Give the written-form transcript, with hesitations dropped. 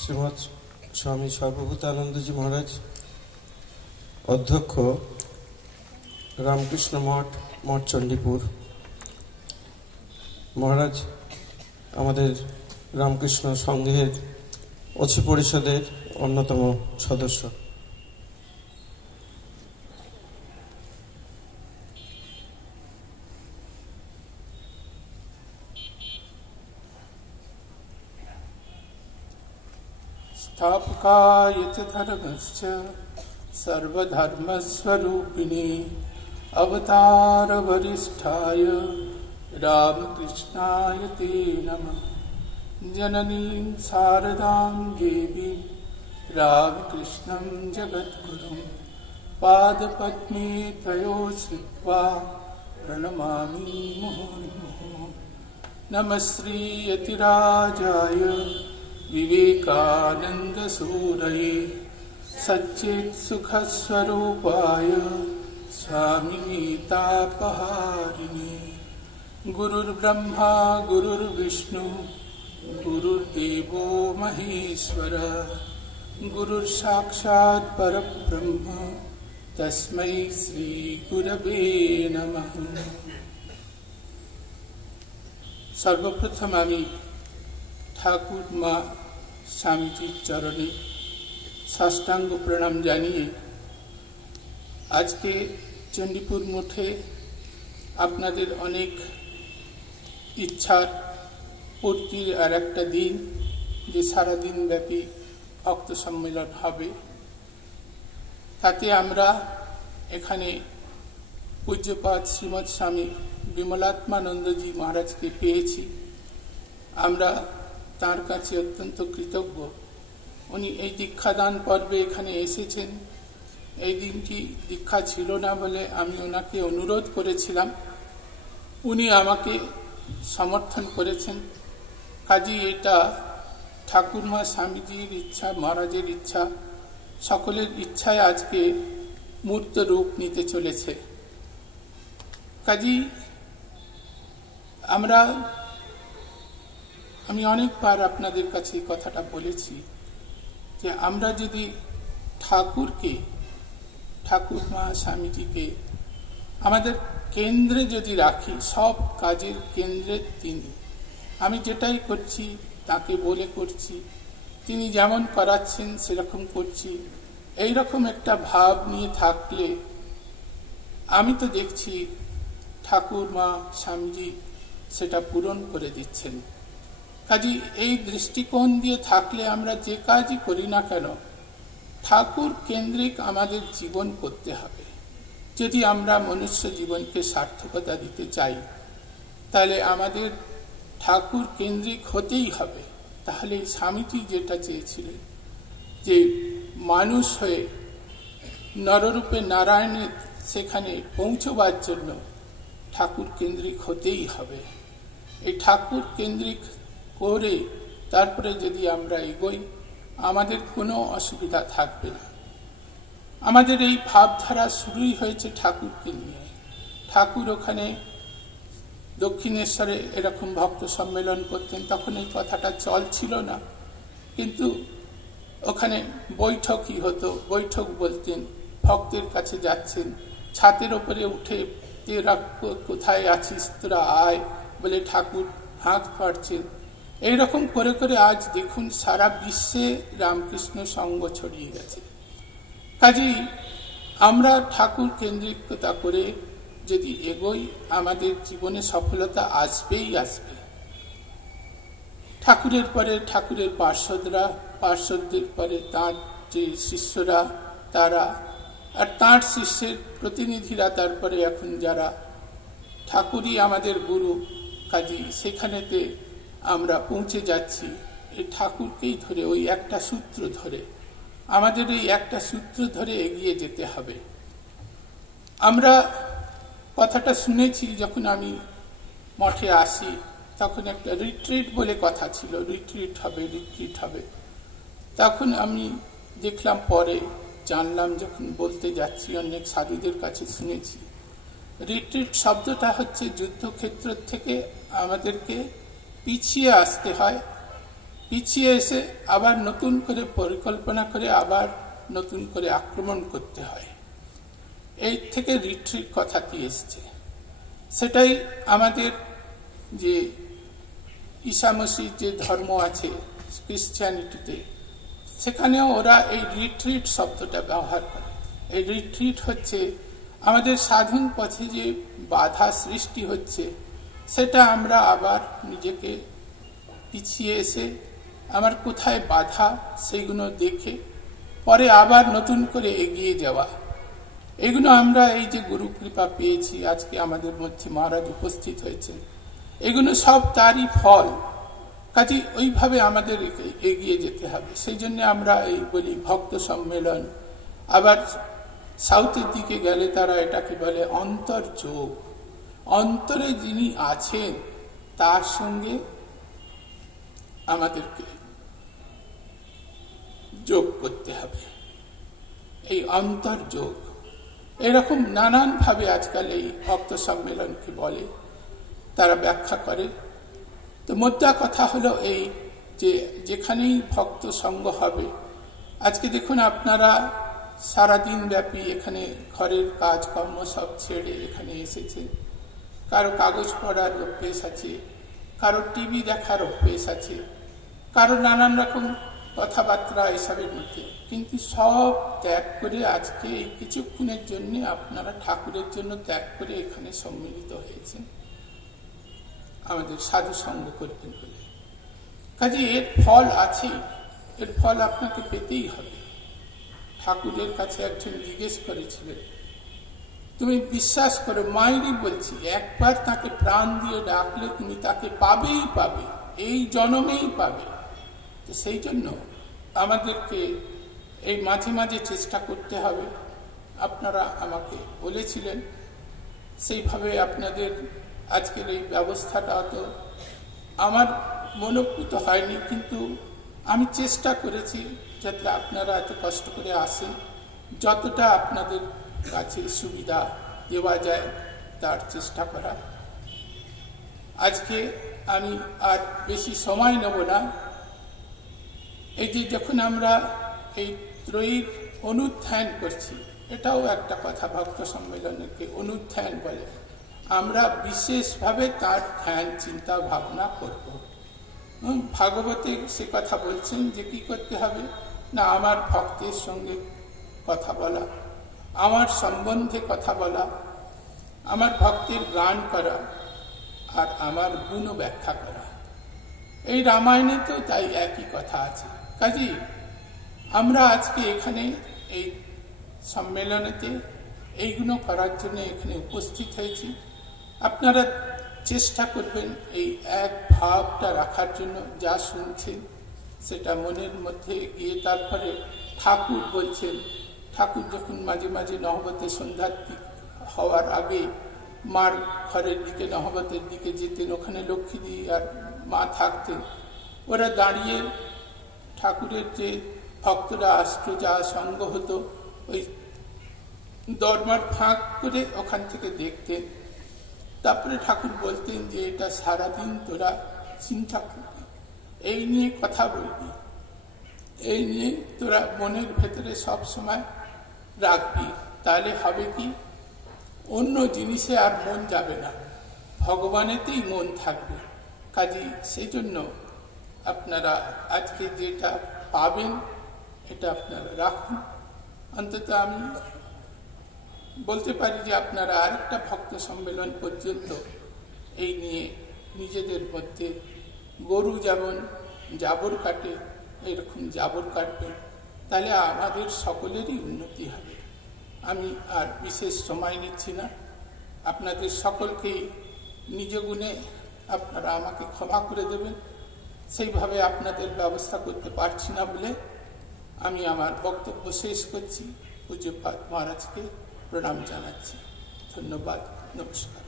শ্রীমৎ স্বামী সর্বভূতানন্দজি মহারাজ, অধ্যক্ষ, রামকৃষ্ণ মঠ, মঠ চণ্ডীপুর। মহারাজ আমাদের রামকৃষ্ণ সংঘের অছি পরিষদের অন্যতম সদস্য। स्थापकाय च धर्मस्य सर्वधर्मस्वरूपिणे अवतारवरिष्ठाय रामकृष्णाय ते नमः। जननीं शारदां देवीं रामकृष्णं जगद्गुरुं पादपद्मे तयो श्रुत्वा प्रणमामि मुहुर्मुहुः। नमः श्रीयतिराजाय विवेकानन्दसूरये सच्चित्सुखस्वरूपाय स्वामिने तापहारिणे। गुरुर्ब्रह्मा गुरुर्विष्णु गुरुर्देवो महेश्वर गुरुर्साक्षात् परब्रह्म तस्मै श्रीगुरवे नमः। सर्वप्रथम आमि ठाकुर माँ स्वामीजी चरणे साष्टांग प्रणाम जानिए आज के चंडीपुर मठे आपनादेर अनेक इच्छार पूर्तिर और एक दिन जे सारा दिन व्यापी भक्त सम्मेलन हबे ताते आमरा एखाने पूज्यपाद श्रीमद स्वामी विमलात्मानंदजी महाराज के पेয়েছি। আমরা তার কাছে অত্যন্ত কৃতজ্ঞ। উনি এই দীক্ষাদান পর্বে এখানে এসেছেন। এই দিনটি দীক্ষা ছিল না বলে আমি ওনাকে অনুরোধ করেছিলাম, উনি আমাকে সমর্থন করেছেন। কাজেই এটা ঠাকুরমা স্বামীজির ইচ্ছা, মহারাজের ইচ্ছা, সকলের ইচ্ছায় আজকে মূর্ত রূপ নিতে চলেছে। কাজেই আমি অনেকবার আপনাদের কাছে এই কথাটা বলেছি যে আমরা যদি ঠাকুরকে, ঠাকুরমা স্বামীজিকে আমাদের কেন্দ্রে যদি রাখি, সব কাজের কেন্দ্রে তিনি, আমি যেটাই করছি তাকে বলে করছি, তিনি যেমন করাচ্ছেন সেরকম করছি, এইরকম একটা ভাব নিয়ে থাকলে আমি তো দেখছি ঠাকুরমা স্বামীজি সেটা পূরণ করে দিচ্ছেন। কাজে এই দৃষ্টিকোণ দিয়ে থাকলে আমরা যে কাজই করি না কেন ঠাকুর কেন্দ্রিক আমাদের জীবন করতে হবে। যদি আমরা মনুষ্য জীবনকে সার্থকতা দিতে চাই তাহলে আমাদের ঠাকুর কেন্দ্রিক হতেই হবে। তাহলে স্বামীজি যেটা চেয়েছিলেন যে মানুষ হয়ে নররূপে নারায়ণের সেখানে পৌঁছবার জন্য ঠাকুর কেন্দ্রিক হতেই হবে। এই ঠাকুর কেন্দ্রিক করে তারপরে যদি আমরা এগোই আমাদের কোনো অসুবিধা থাকবে না। আমাদের এই ভাবধারা শুরুই হয়েছে ঠাকুরকে নিয়ে। ঠাকুর ওখানে দক্ষিণেশ্বরে এরকম ভক্ত সম্মেলন করতেন, তখন এই কথাটা চলছিল না, কিন্তু ওখানে বৈঠকই হতো। বৈঠক বলতেন, ভক্তের কাছে যাচ্ছেন, ছাতের ওপরে উঠে তোরা কোথায় আছিস তোরা আয় বলে ঠাকুর হাঁক পাড়ছেন। এইরকম করে করে আজ দেখুন সারা বিশ্বে রামকৃষ্ণ সঙ্গ ছড়িয়ে গেছে। কাজেই আমরা ঠাকুর কেন্দ্রিকতা করে যদি এগোই আমাদের জীবনে সফলতা আসবেই আসবে। ঠাকুরের পরে ঠাকুরের পার্ষদরা, পার্ষদদের পরে তাঁর যে শিষ্যরা তারা, আর তাঁর শিষ্যের প্রতিনিধিরা, তারপরে এখন যারা, ঠাকুরই আমাদের গুরু। কাজেই সেখানেতে আমরা পৌঁছে যাচ্ছি এই ঠাকুরকেই ধরে, ওই একটা সূত্র ধরে। আমাদের এই একটা সূত্র ধরে এগিয়ে যেতে হবে। আমরা কথাটা শুনেছি যখন আমি মঠে আসি, তখন একটা রিট্রিট বলে কথা ছিল, রিট্রিট হবে, রিট্রিট হবে। তখন আমি দেখলাম, পরে জানলাম যখন বলতে যাচ্ছি, অনেক সাধুদের কাছে শুনেছি, রিট্রিট শব্দটা হচ্ছে যুদ্ধক্ষেত্র থেকে আমাদেরকে পিছিয়ে আসতে হয় পিছিয়ে এসে আবার নতুন করে পরিকল্পনা করে আবার নতুন করে আক্রমণ করতে হয়। এই থেকে রিট্রিট কথাটি এসছে। সেটাই আমাদের যে ঈসা মসিহ যে ধর্ম আছে ক্রিশ্চিয়ানিটিতে, সেখানেও ওরা এই রিট্রিট শব্দটা ব্যবহার করে। এই রিট্রিট হচ্ছে আমাদের সাধন পথে যে বাধা সৃষ্টি হচ্ছে, সেটা আমরা আবার নিজেকে পিছিয়ে এসে আমার কোথায় বাধা সেইগুলো দেখে পরে আবার নতুন করে এগিয়ে যাওয়া। এগুলো আমরা এই যে গুরু কৃপা পেয়েছি, আজকে আমাদের মধ্যে মহারাজ উপস্থিত হয়েছেন, এগুলো সব তারই ফল। কাজে ওইভাবে আমাদের এগিয়ে যেতে হবে। সেই জন্য আমরা এই বলি ভক্ত সম্মেলন। আবার সাউথের দিকে গেলে তারা এটাকে বলে অন্তর্যোগ। অন্তরে যিনি আছেন তার সঙ্গে আমাদেরকে যোগ করতে হবে, এই অন্তর্যোগ। এরকম নানান ভাবে আজকাল এই ভক্ত সম্মেলনকে বলে, তারা ব্যাখ্যা করে। তো মোদ্দা কথা হলো এই যে যেখানেই ভক্ত সঙ্গ হবে, আজকে দেখুন আপনারা সারাদিন ব্যাপী এখানে ঘরের কাজকর্ম সব ছেড়ে এখানে এসেছেন। কারো কাগজ পড়ার অভ্যেস আছে, কারো টিভি দেখার অভ্যেস আছে, কারো নানান রকম কথাবার্তা এসবের মধ্যে, কিন্তু সব ত্যাগ করে আজকে এই কিছুক্ষণের জন্য আপনারা ঠাকুরের জন্য ত্যাগ করে এখানে সম্মিলিত হয়েছেন আমাদের সাধু সঙ্গ করবেন বলে। কাজে এর ফল আছে, এর ফল আপনাকে পেতেই হবে। ঠাকুরের কাছে একজন জিজ্ঞেস করেছিলেন, তুমি বিশ্বাস করো, মায়েরই বলছি, একবার তাকে প্রাণ দিয়ে ডাকলে তুমি তাকে পাবেই পাবে, এই জন্মেই পাবে। তো সেই জন্য আমাদেরকে এই মাঝে মাঝে চেষ্টা করতে হবে। আপনারা আমাকে বলেছিলেন, সেইভাবে আপনাদের আজকের এই ব্যবস্থাটা তো আমার মনোভূত হয়নি, কিন্তু আমি চেষ্টা করেছি যাতে আপনারা এত কষ্ট করে আসেন, যতটা আপনাদের কাছে সুবিধা দেওয়া যায় তার চেষ্টা করা। আজকে আমি আর বেশি সময় নেব না। এই যে যখন আমরা এই ত্রয়ীর অনুধ্যান করছি, এটাও একটা কথা, ভক্ত সম্মেলনকে অনুধ্যান বলে। আমরা বিশেষভাবে তার ধ্যান চিন্তা ভাবনা করব। ভাগবতে সে কথা বলছেন যে কি করতে হবে না, আমার ভক্তের সঙ্গে কথা বলা, আমার সম্বন্ধে কথা বলা, আমার ভক্তের গান করা, আর আমার গুণ ব্যাখ্যা করা। এই রামায়ণে তো তাই একই কথা আছে। কাজেই আমরা আজকে এখানে এই সম্মেলনেতে এইগুলো করার জন্য এখানে উপস্থিত হয়েছি। আপনারা চেষ্টা করবেন এই এক ভাবটা রাখার জন্য, যা শুনছেন সেটা মনের মধ্যে গিয়ে তারপরে ঠাকুর বলছেন। ঠাকুর যখন মাঝে মাঝে নহবতে সন্ধ্যার হওয়ার আগে মার ঘরের দিকে নহবতের দিকে যেতেন, ওখানে লক্ষ্মীদি আর মা থাকতেন। ওরা দাঁড়িয়ে ঠাকুরের যে ভক্তরা আসতো, যা সঙ্গ হতো, ওই দরবার ফাঁক করে ওখান থেকে দেখতেন। তারপরে ঠাকুর বলতেন যে এটা সারাদিন তোরা চিন্তা করবি, এই নিয়ে কথা বলবি, এই নিয়ে তোরা মনের ভেতরে সব সময় রাখবি, তাহলে হবে কি, অন্য জিনিসে আর মন যাবে না, ভগবানেতেই মন থাকবে। কাজেই সেই জন্য আপনারা আজকে যেটা পাবেন এটা আপনারা রাখুন। অন্তত আমি বলতে পারি যে আপনারা আরেকটা ভক্ত সম্মেলন পর্যন্ত এই নিয়ে নিজেদের মধ্যে, গরু যেমন জাবর কাটে এরকম জাবর কাটবেন, তাহলে আমাদের সকলেরই উন্নতি হবে। আমি আর বিশেষ সময় নিচ্ছি না, আপনাদের সকলকেই নিজ গুণে আপনারা আমাকে ক্ষমা করে দেবেন। সেইভাবে আপনাদের ব্যবস্থা করতে পারছি না বলে আমি আমার বক্তব্য শেষ করছি। পূজ্যপাদ মহারাজকে প্রণাম জানাচ্ছি। ধন্যবাদ, নমস্কার।